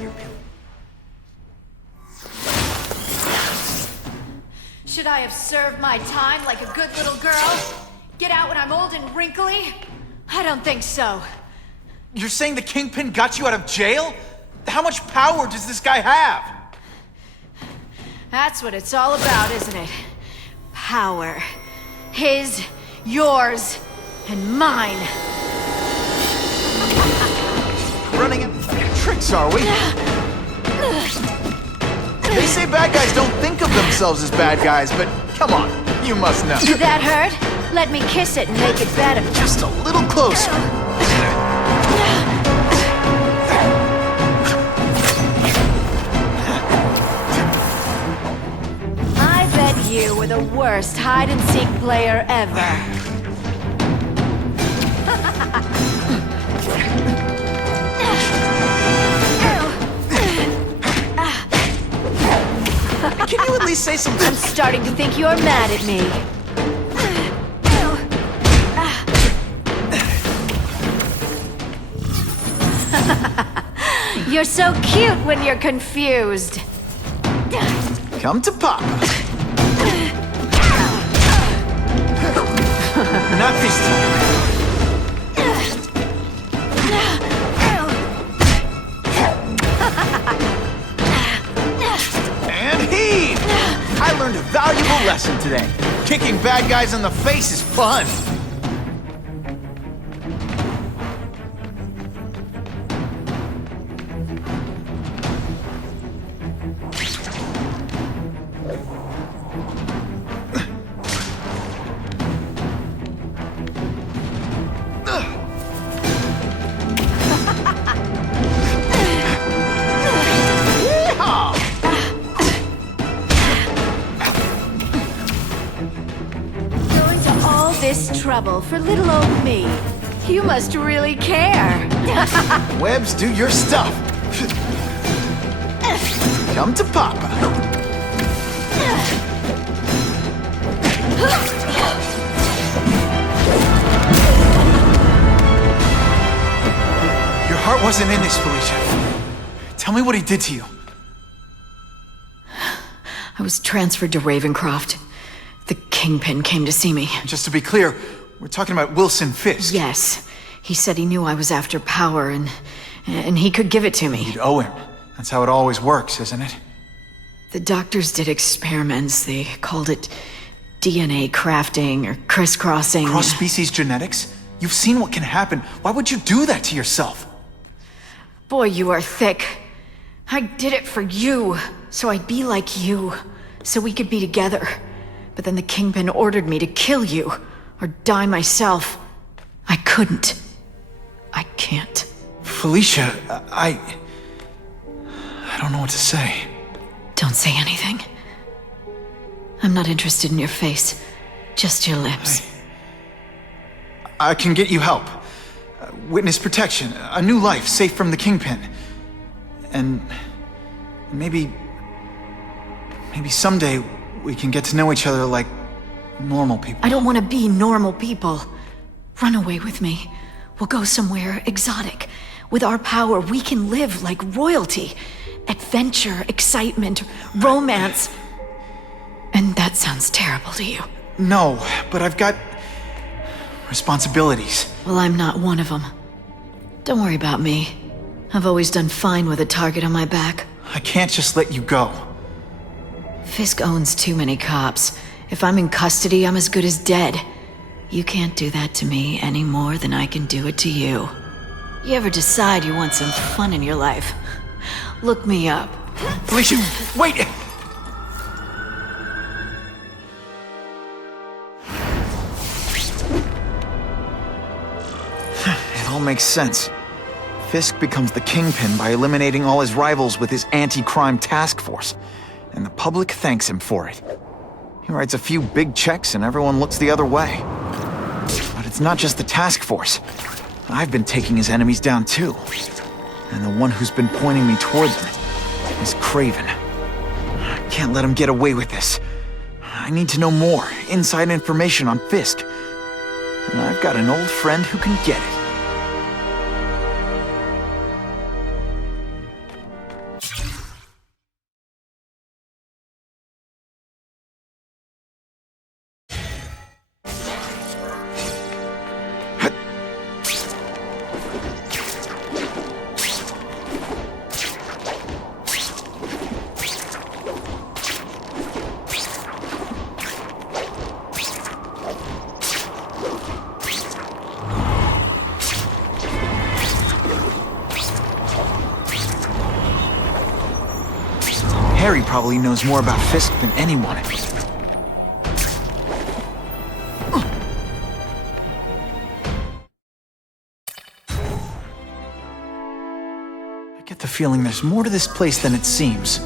your pill. Should I have served my time like a good little girl? Get out when I'm old and wrinkly? I don't think so. You're saying the Kingpin got you out of jail? How much power does this guy have? That's what it's all about, isn't it? Power. His, yours, and mine. Running at tricks, are we? They say bad guys don't think of themselves as bad guys, but come on, you must know. Did that hurt? Let me kiss it and make it better. Just a little closer. I bet you were the worst hide-and-seek player ever. Can you at least say something? I'm starting to think you're mad at me. You're so cute when you're confused. Come to Papa. Not this time. And heave! I learned a valuable lesson today. Kicking bad guys in the face is fun. This trouble for little old me. You must really care. Webs, do your stuff. Come to Papa. Your heart wasn't in this, Felicia. Tell me what he did to you. I was transferred to Ravencroft. The Kingpin came to see me. Just to be clear, we're talking about Wilson Fiske. Yes. He said he knew I was after power and he could give it to me. You'd owe him. That's how it always works, isn't it? The doctors did experiments. They called it DNA crafting or crisscrossing. Cross-species genetics? You've seen what can happen. Why would you do that to yourself? Boy, you are thick. I did it for you, so I'd be like you, so we could be together. But then the Kingpin ordered me to kill you, or die myself. I couldn't. I can't. Felicia, I don't know what to say. Don't say anything. I'm not interested in your face. Just your lips. I can get you help. Witness protection, a new life safe from the Kingpin. And maybe someday we can get to know each other like normal people. I don't want to be normal people. Run away with me. We'll go somewhere exotic. With our power, we can live like royalty. Adventure, excitement, romance. And that sounds terrible to you. No, but I've got responsibilities. Well, I'm not one of them. Don't worry about me. I've always done fine with a target on my back. I can't just let you go. Fiske owns too many cops. If I'm in custody, I'm as good as dead. You can't do that to me any more than I can do it to you. You ever decide you want some fun in your life? Look me up. Felicia, wait! It all makes sense. Fiske becomes the Kingpin by eliminating all his rivals with his anti-crime task force. And the public thanks him for it. He writes a few big checks and everyone looks the other way. But it's not just the task force. I've been taking his enemies down too. And the one who's been pointing me toward them is Craven. I can't let him get away with this. I need to know more, inside information on Fiske. And I've got an old friend who can get it. Harry probably knows more about Fiske than anyone. I get the feeling there's more to this place than it seems.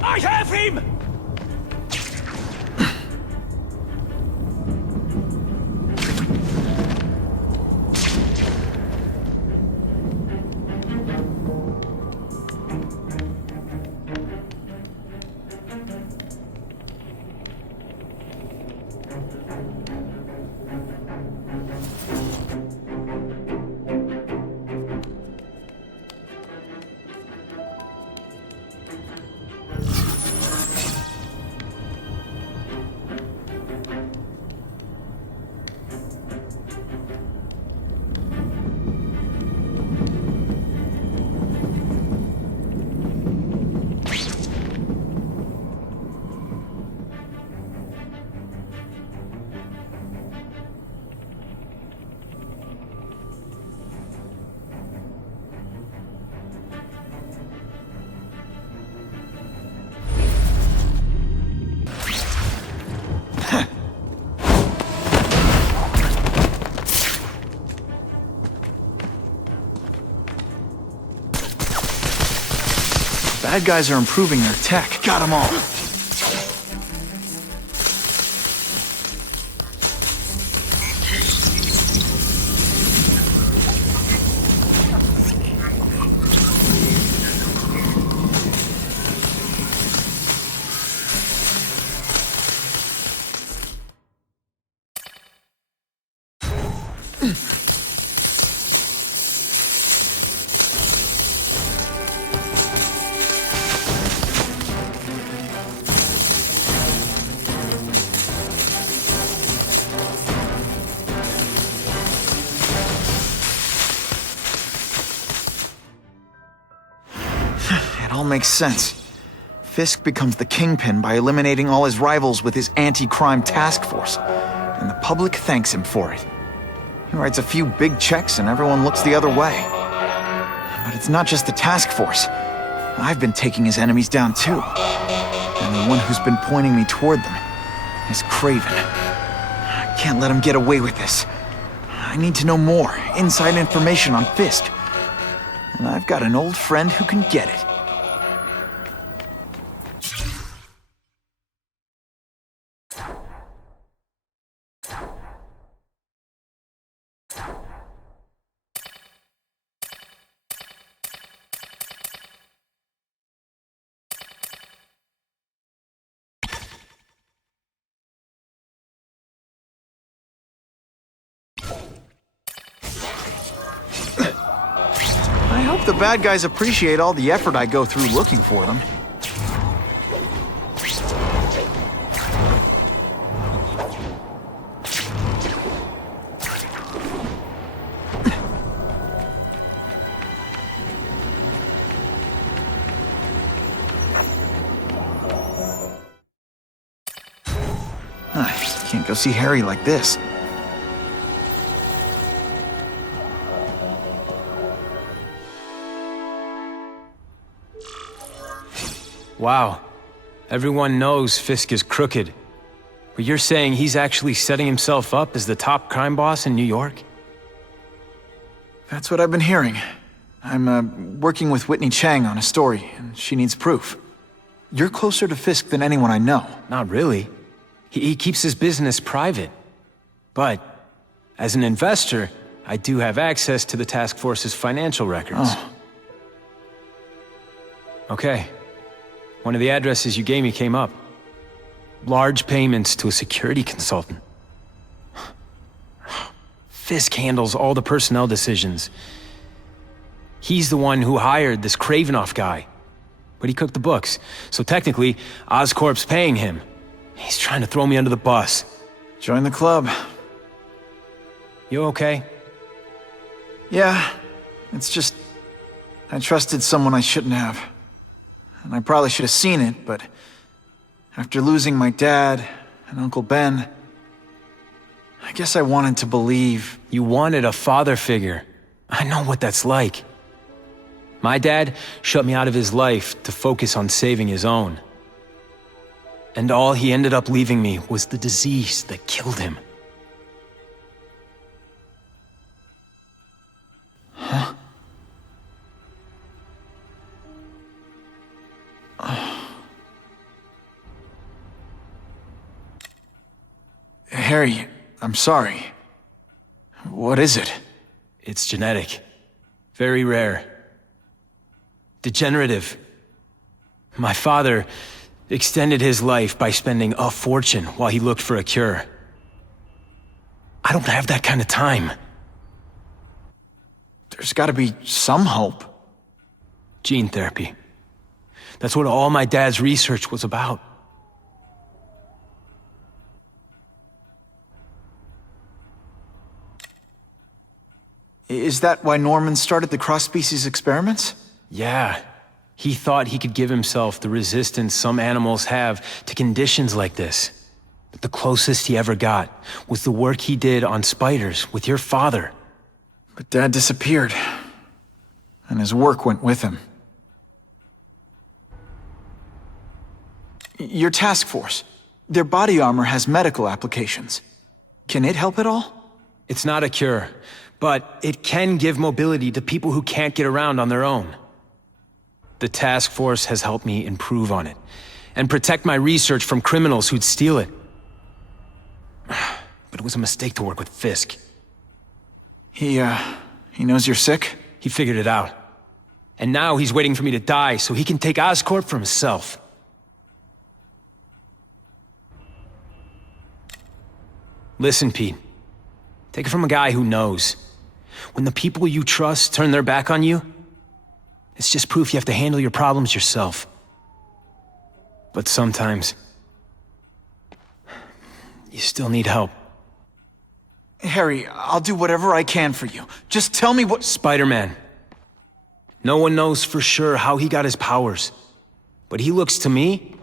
I have him! Bad guys are improving their tech. Got them all. It all makes sense. Fiske becomes the kingpin by eliminating all his rivals with his anti-crime task force, and the public thanks him for it. He writes a few big checks and everyone looks the other way. But it's not just the task force. I've been taking his enemies down too. And the one who's been pointing me toward them is Craven. I can't let him get away with this. I need to know more, inside information on Fiske. And I've got an old friend who can get it. I hope the bad guys appreciate all the effort I go through looking for them. go see Harry like this. Wow. Everyone knows Fiske is crooked. But you're saying he's actually setting himself up as the top crime boss in New York? That's what I've been hearing. I'm working with Whitney Chang on a story, and she needs proof. You're closer to Fiske than anyone I know. Not really. He keeps his business private. But, as an investor, I do have access to the task force's financial records. Oh. Okay. One of the addresses you gave me came up. Large payments to a security consultant. Fiske handles all the personnel decisions. He's the one who hired this Kravinoff guy. But he cooked the books, so technically, Oscorp's paying him. He's trying to throw me under the bus. Join the club. You okay? Yeah, it's just... I trusted someone I shouldn't have. And I probably should have seen it, but... after losing my dad and Uncle Ben... I guess I wanted to believe... You wanted a father figure. I know what that's like. My dad shut me out of his life to focus on saving his own. And all he ended up leaving me was the disease that killed him. Huh? Harry, I'm sorry. What is it? It's genetic. Very rare. Degenerative. My father extended his life by spending a fortune while he looked for a cure. I don't have that kind of time. There's gotta be some hope. Gene therapy. That's what all my dad's research was about. Is that why Norman started the cross-species experiments? Yeah. He thought he could give himself the resistance some animals have to conditions like this. But the closest he ever got was the work he did on spiders with your father. But Dad disappeared. And his work went with him. Your task force. Their body armor has medical applications. Can it help at all? It's not a cure, but it can give mobility to people who can't get around on their own. The task force has helped me improve on it, and protect my research from criminals who'd steal it. But it was a mistake to work with Fiske. He knows you're sick? He figured it out. And now he's waiting for me to die so he can take Oscorp for himself. Listen, Pete. Take it from a guy who knows. When the people you trust turn their back on you, it's just proof you have to handle your problems yourself. But sometimes, you still need help. Harry, I'll do whatever I can for you. Just tell me what— Spider-Man. No one knows for sure how he got his powers. But he looks to me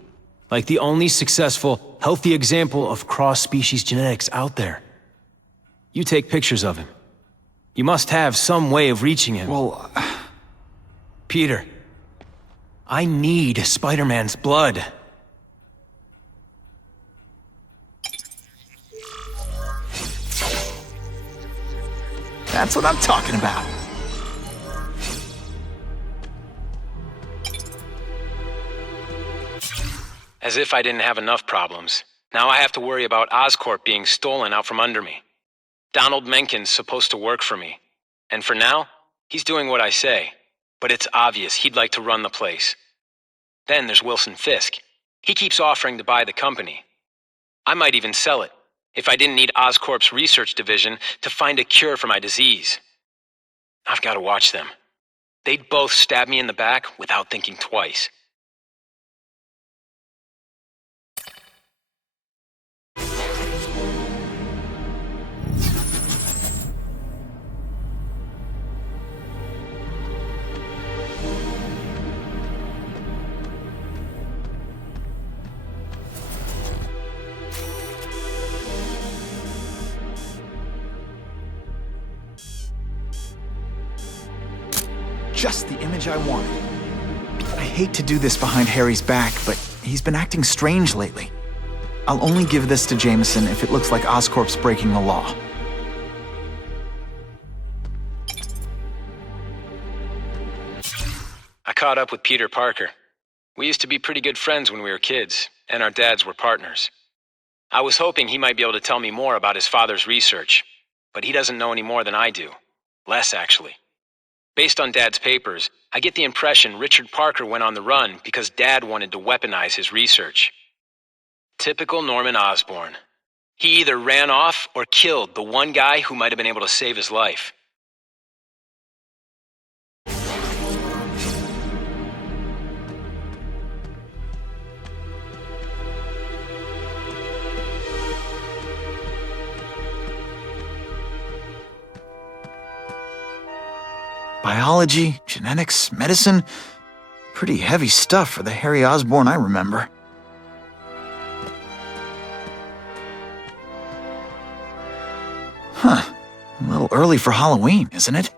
like the only successful, healthy example of cross-species genetics out there. You take pictures of him. You must have some way of reaching him. Well... Peter, I need Spider-Man's blood. That's what I'm talking about. As if I didn't have enough problems. Now I have to worry about Oscorp being stolen out from under me. Donald Menken's supposed to work for me. And for now, he's doing what I say. But it's obvious he'd like to run the place. Then there's Wilson Fiske. He keeps offering to buy the company. I might even sell it, if I didn't need Oscorp's research division to find a cure for my disease. I've got to watch them. They'd both stab me in the back without thinking twice. just the image I wanted. I hate to do this behind Harry's back, but he's been acting strange lately. I'll only give this to Jameson if it looks like Oscorp's breaking the law. I caught up with Peter Parker. We used to be pretty good friends when we were kids, and our dads were partners. I was hoping he might be able to tell me more about his father's research, but he doesn't know any more than I do. Less, actually. Based on Dad's papers, I get the impression Richard Parker went on the run because Dad wanted to weaponize his research. Typical Norman Osborn. He either ran off or killed the one guy who might have been able to save his life. Biology, genetics, medicine. Pretty heavy stuff for the Harry Osborn I remember. Huh. A little early for Halloween, isn't it?